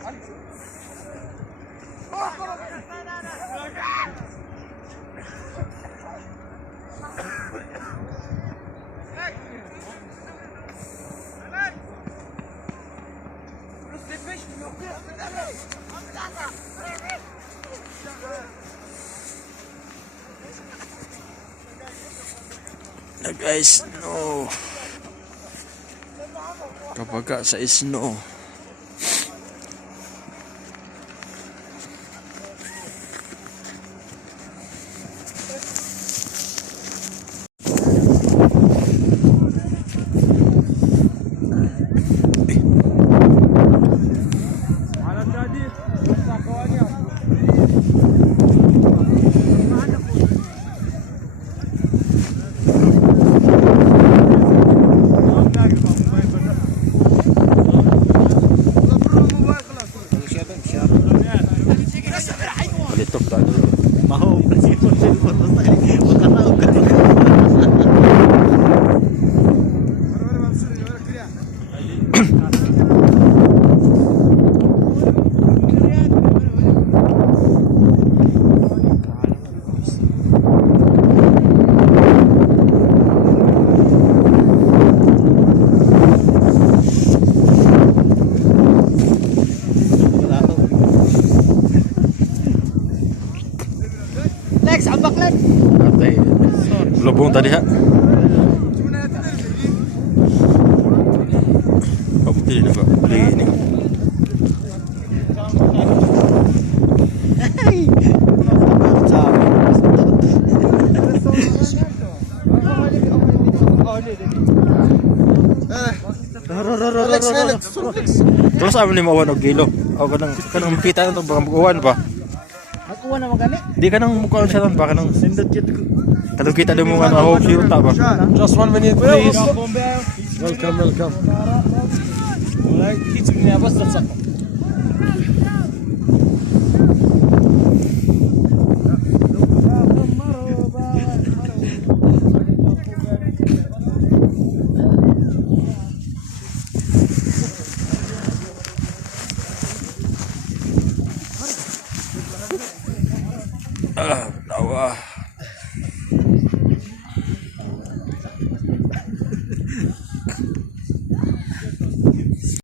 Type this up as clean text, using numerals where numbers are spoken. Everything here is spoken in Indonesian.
Na guys, no. Kapag sa snow. Litok tadi. Mau kasih foto saya. Bukan tahu kan. Lex, ambak Lex. Atay. Lubong tadi ha. Oh, pilih na ba? Pilih ini. Terus apa ni mawan og gilo? O kanang makita nito baka mag-uwan pa. Mag-uwan na magani. Di ka nang mukha siya lang, baka nang sindot kit ko. Kalau kita ada mga mahok siya ta ba? Just 1 minute please. Welcome. Like hiç ne bas tutsak. Nawa.